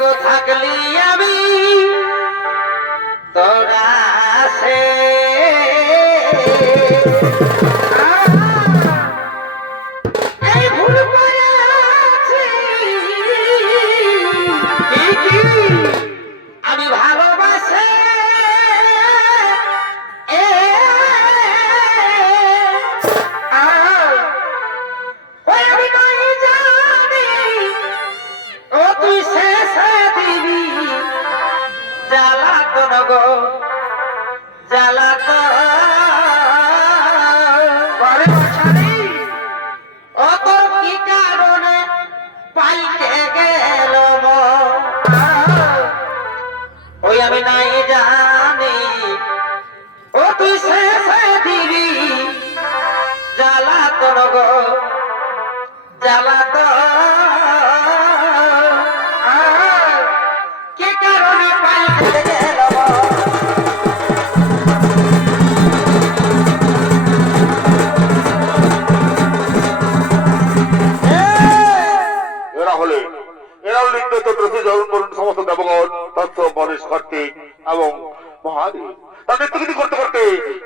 গো থাকলি আমি। তোরা সে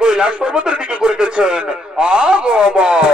ওই লাশ পর্বতের দিকে করে গেছেন। আ বাবা।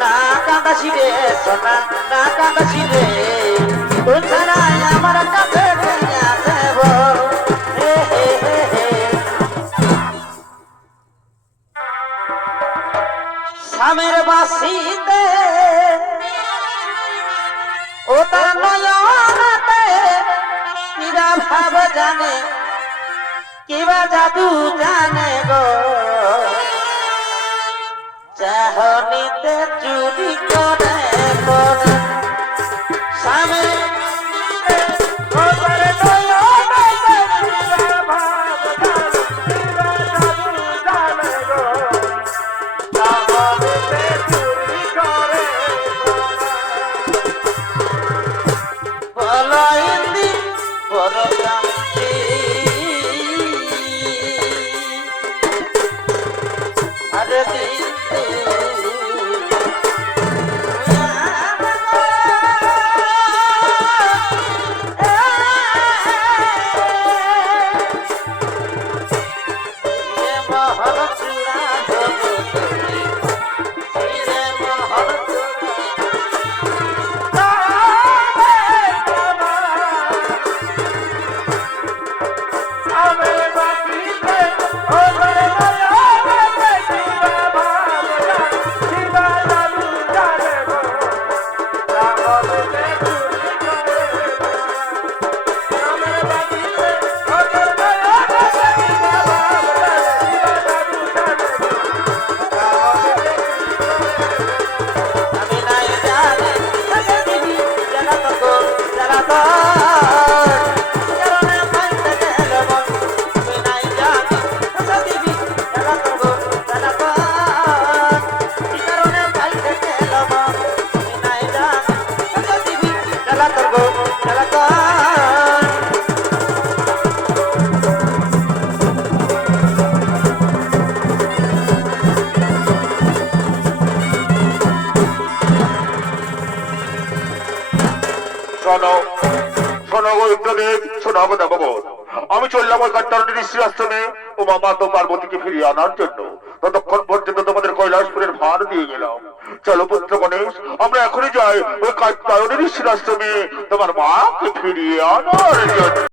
Nakandashire, sona, unchala ya. কিবা ভাব জানে কিবা জাদু জানে গো। চাহনিতে চুরি করে আমি চললাম ওই কাট্টারটির শ্রীআশ্রমে ও মামা তো পার্বতীকে ফিরিয়ে আনার জন্য। ততক্ষণ পর্যন্ত তোমাদের কৈলাসপুরের ভার দিয়ে গেলাম। চলো পুত্র গণেশ আমরা এখনই যাই। ওই কাজ ঋষির নিয়ে তোমার মাকে ফিরিয়ে আনার